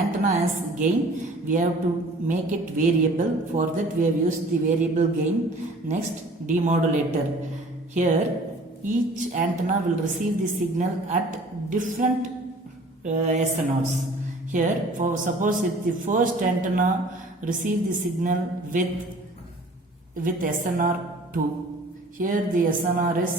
antenna as gain, we have to make it variable. For that we have used the variable gain. Next, demodulator. Here each antenna will receive the signal at different SNRs. Here, for suppose if the first antenna receive the signal with SNR 2, here the SNR is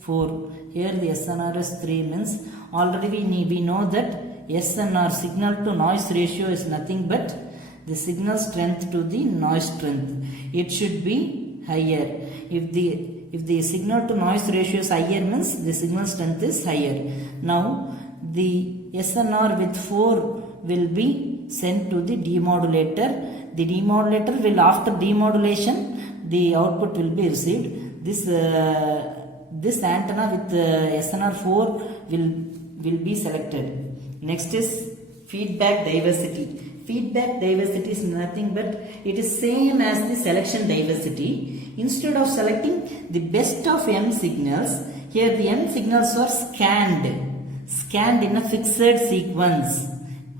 4, here the SNR is 3, means already we know that SNR, signal to noise ratio, is nothing but the signal strength to the noise strength. It should be higher. If the signal to noise ratio is higher, means the signal strength is higher. Now the SNR with 4 will be sent to the demodulator. The demodulator will, after demodulation, the output will be received. This antenna with SNR 4 will be selected. Next is feedback diversity. Feedback diversity is nothing but it is same as the selection diversity. Instead of selecting the best of M signals, here the M signals are scanned in a fixed sequence.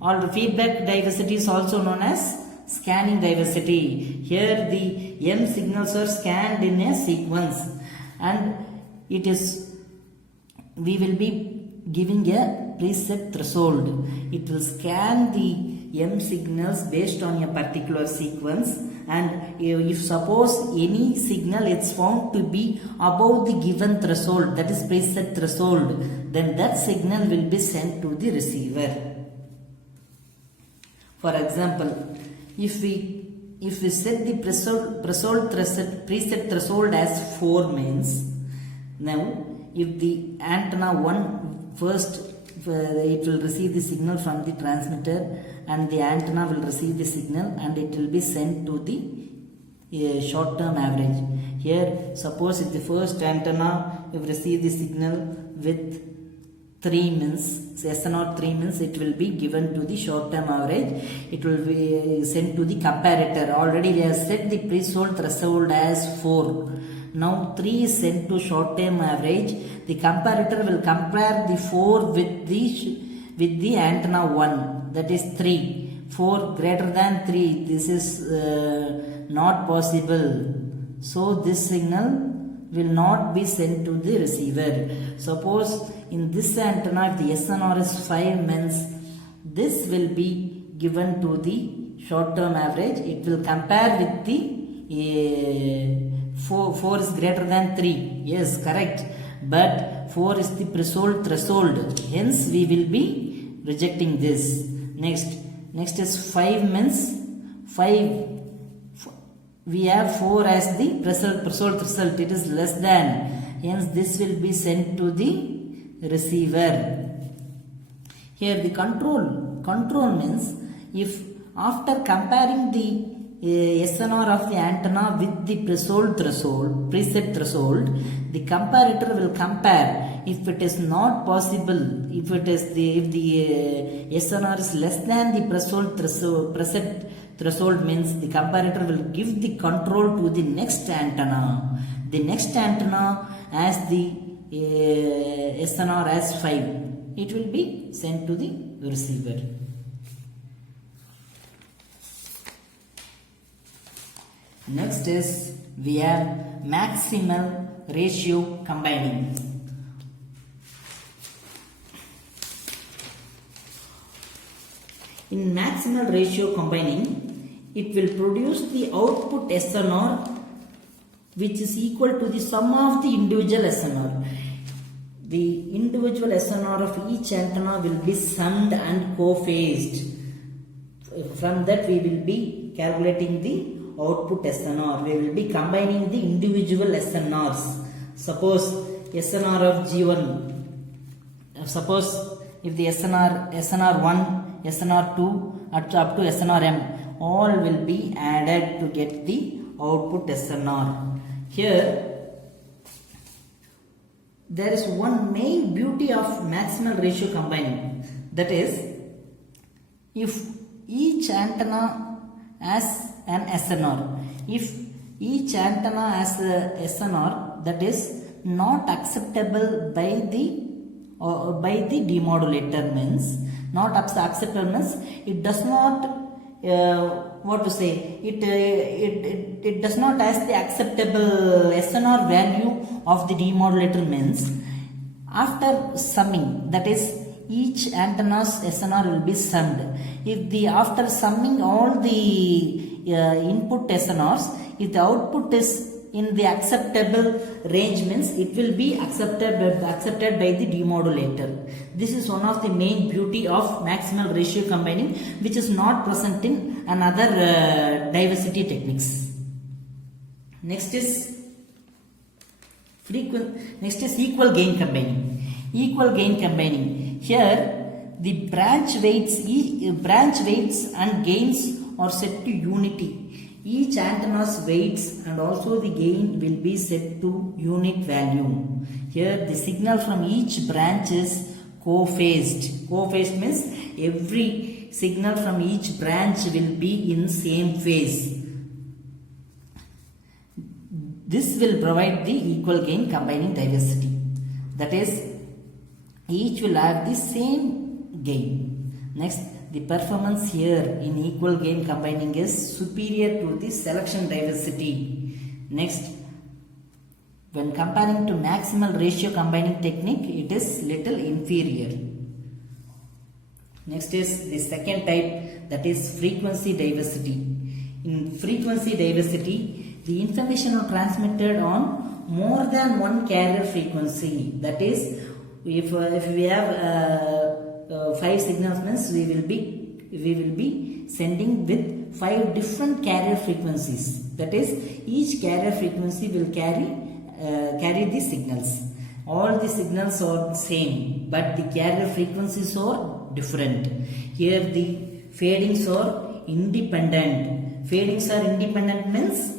All the feedback diversity is also known as scanning diversity. Here the M signals are scanned in a sequence, and we will be giving a preset threshold. It will scan the M signals based on a particular sequence, and if suppose any signal is found to be above the given threshold, that is preset threshold, then that signal will be sent to the receiver. For example, if we set the preset threshold as 4, means now if the antenna 1 first it will receive the signal from the transmitter, and the antenna will receive the signal and it will be sent to the short term average. Here suppose if the first antenna will receive the signal with 3, means SNR 3, means it will be given to the short term average. It will be sent to the comparator. Already we have set the preset threshold as 4. Now 3 is sent to short term average. The comparator will compare the 4 with the antenna 1, that is 3. 4 greater than 3, this is not possible. So this signal will not be sent to the receiver. Suppose in this antenna, if the SNR is 5, means this will be given to the short term average. It will compare with the 4 is greater than 3. Yes, correct. But 4 is the threshold. Hence we will be rejecting this. Next is 5, means 5. We have 4 as the threshold. It is less than. Hence this will be sent to the receiver. Here the control means if after comparing the SNR of the antenna with the preset threshold, the comparator will compare. If it is not possible, if the SNR is less than the preset threshold, means the comparator will give the control to the next antenna. The next antenna as the SNR as 5, it will be sent to the receiver. Next is we have maximal ratio combining. In maximal ratio combining, it will produce the output SNR which is equal to the sum of the individual SNR. The individual SNR of each antenna will be summed and co-phased. From that we will be calculating the output SNR. We will be combining the individual SNRs. Suppose SNR of G1. Suppose if the SNR1, SNR2 up to SNRM, all will be added to get the output SNR. Here there is one main beauty of maximal ratio combining, that is if each antenna has an SNR, if each antenna has a SNR that is not acceptable by the by the demodulator means not acceptable means it does not it does not has the acceptable SNR value of the demodulator means after summing, that is each antenna's SNR will be summed. If the after summing all the input SNRs, if the output is in the acceptable range means it will be accepted by the demodulator. This is one of the main beauty of maximal ratio combining, which is not present in another diversity techniques. Next is equal gain combining. Equal gain combining. Here the branch weights and gains are set to unity. Each antenna's weights and also the gain will be set to unit value. Here the signal from each branch is co-phased. Co-phased means every signal from each branch will be in same phase. This will provide the equal gain combining diversity. That is, each will have the same gain. Next, the performance here in equal gain combining is superior to the selection diversity. Next, when comparing to maximal ratio combining technique, it is little inferior. Next is the second type, that is frequency diversity. In frequency diversity, the information are transmitted on more than one carrier frequency. That is, if we have 5 signals means we will be sending with 5 different carrier frequencies. That is, each carrier frequency will carry the signals. All the signals are same, but the carrier frequencies are different. Here the fadings are independent. Fadings are independent means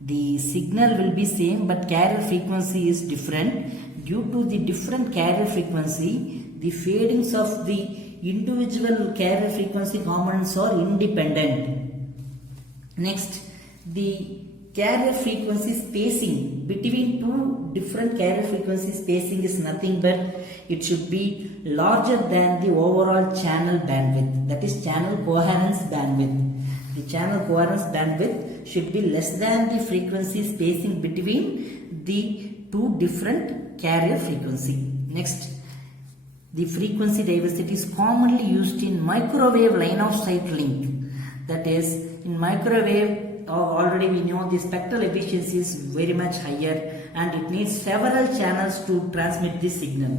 the signal will be same, but carrier frequency is different. Due to the different carrier frequency, the fadings of the individual carrier frequency components are independent. Next, the carrier frequency spacing between two different carrier frequency spacing is nothing but it should be larger than the overall channel bandwidth. That is channel coherence bandwidth. The channel coherence bandwidth should be less than the frequency spacing between the two different carrier frequency. Next, the frequency diversity is commonly used in microwave line of sight link. That is, in microwave, already we know the spectral efficiency is very much higher and it needs several channels to transmit the signal.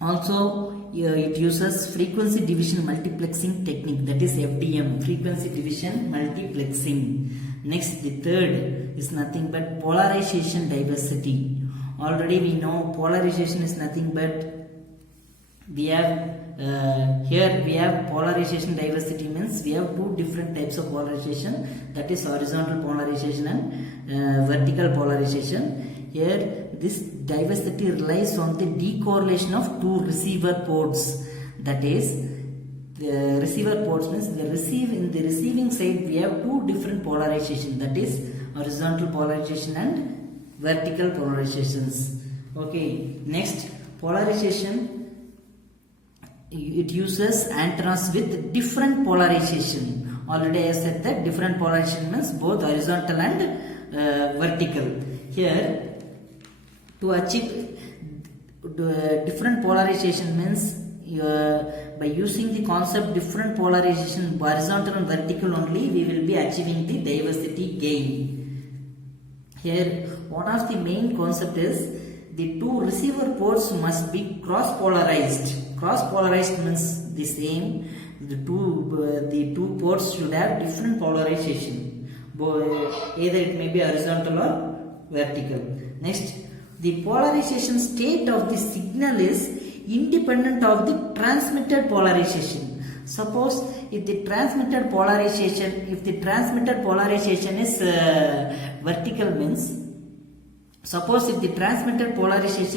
Also, it uses frequency division multiplexing technique, that is FDM, frequency division multiplexing. Next, the third is nothing but polarization diversity. Already we know polarization is nothing but we have here we have polarization diversity means we have 2 different types of polarization, that is horizontal polarization and vertical polarization. Here this diversity relies on the decorrelation of 2 receiver ports. That is, the receiver ports means in the receiving side we have 2 different polarization, that is horizontal polarization and vertical polarizations. Okay, next, polarization, it uses antennas with different polarization. Already I said that different polarization means both horizontal and vertical. Here, to achieve different polarization means by using the concept different polarization horizontal and vertical only, we will be achieving the diversity gain. Here, one of the main concept is the 2 receiver ports must be cross-polarized. Cross-polarized means the same. The two ports should have different polarization. Either it may be horizontal or vertical. Next, the polarization state of the signal is independent of the transmitted polarization. Suppose if the transmitted polarization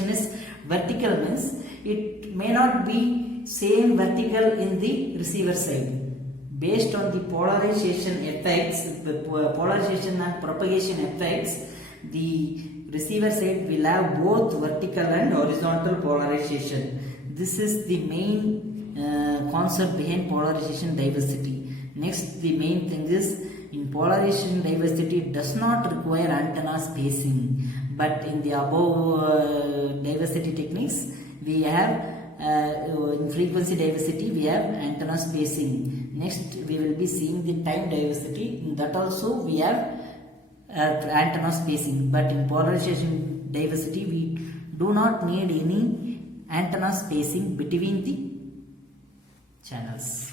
is vertical means, it may not be same vertical in the receiver side. Based on the polarization effects, polarization and propagation effects, the receiver side will have both vertical and horizontal polarization. This is the main concept behind polarization diversity. Next, the main thing is in polarization diversity does not require antenna spacing, but in the above diversity techniques we have in frequency diversity we have antenna spacing. Next, we will be seeing the time diversity. In that also we have antenna spacing, but in polarization diversity we do not need any antenna spacing between the channels.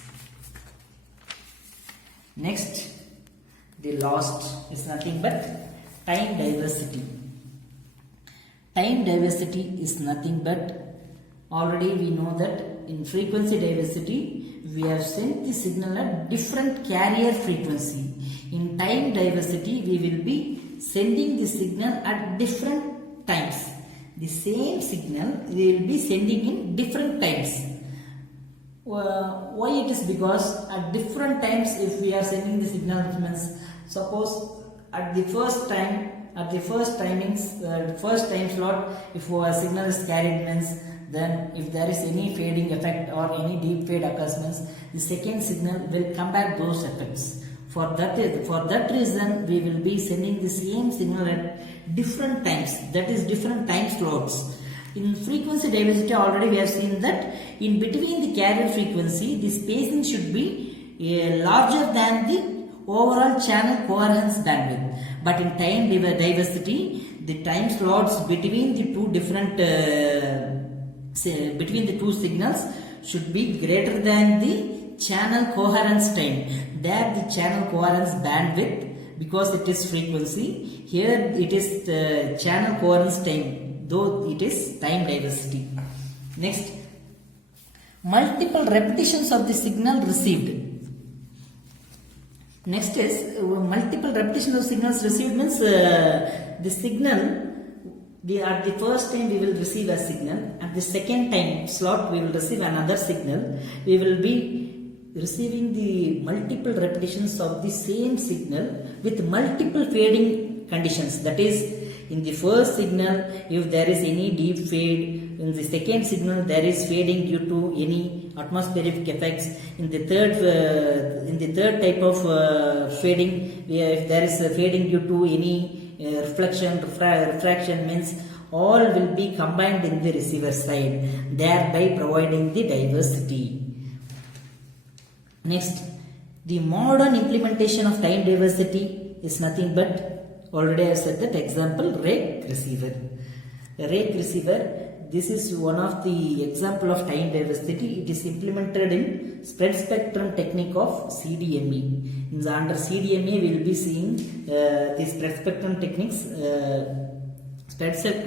Next, the last is nothing but time diversity. Time diversity is nothing but, already we know that in frequency diversity we have sent the signal at different carrier frequency. In time diversity we will be sending the signal at different times. The same signal we will be sending in different times. Why it is? Because at different times if we are sending the signal, means suppose at the first time, at the first timings, first time slot, if a signal is carried, means then if there is any fading effect or any deep fade occurs, means the second signal will come back those effects. For that reason we will be sending the same signal at different times, that is different time slots. In frequency diversity already we have seen that in between the carrier frequency the spacing should be larger than the overall channel coherence bandwidth. But in time diversity the time slots between the two different between the two signals should be greater than the channel coherence time. There the channel coherence bandwidth, because it is frequency, here it is the channel coherence time, though it is time diversity. Next, multiple repetitions of the signal received. Next is multiple repetitions of signals received, means the signal, at the first time we will receive a signal, at the second time slot we will receive another signal. We will be receiving the multiple repetitions of the same signal with multiple fading conditions. That is, in the first signal if there is any deep fade, in the second signal there is fading due to any atmospheric effects, in the third type of fading, if there is a fading due to any refraction, means all will be combined in the receiver side, thereby providing the diversity. Next, the modern implementation of time diversity is nothing but, already I have said that, example, rake receiver. Rake receiver, this is one of the example of time diversity. It is implemented in spread spectrum technique of CDME. Under CDME we will be seeing the spread spectrum techniques. Spread spectrum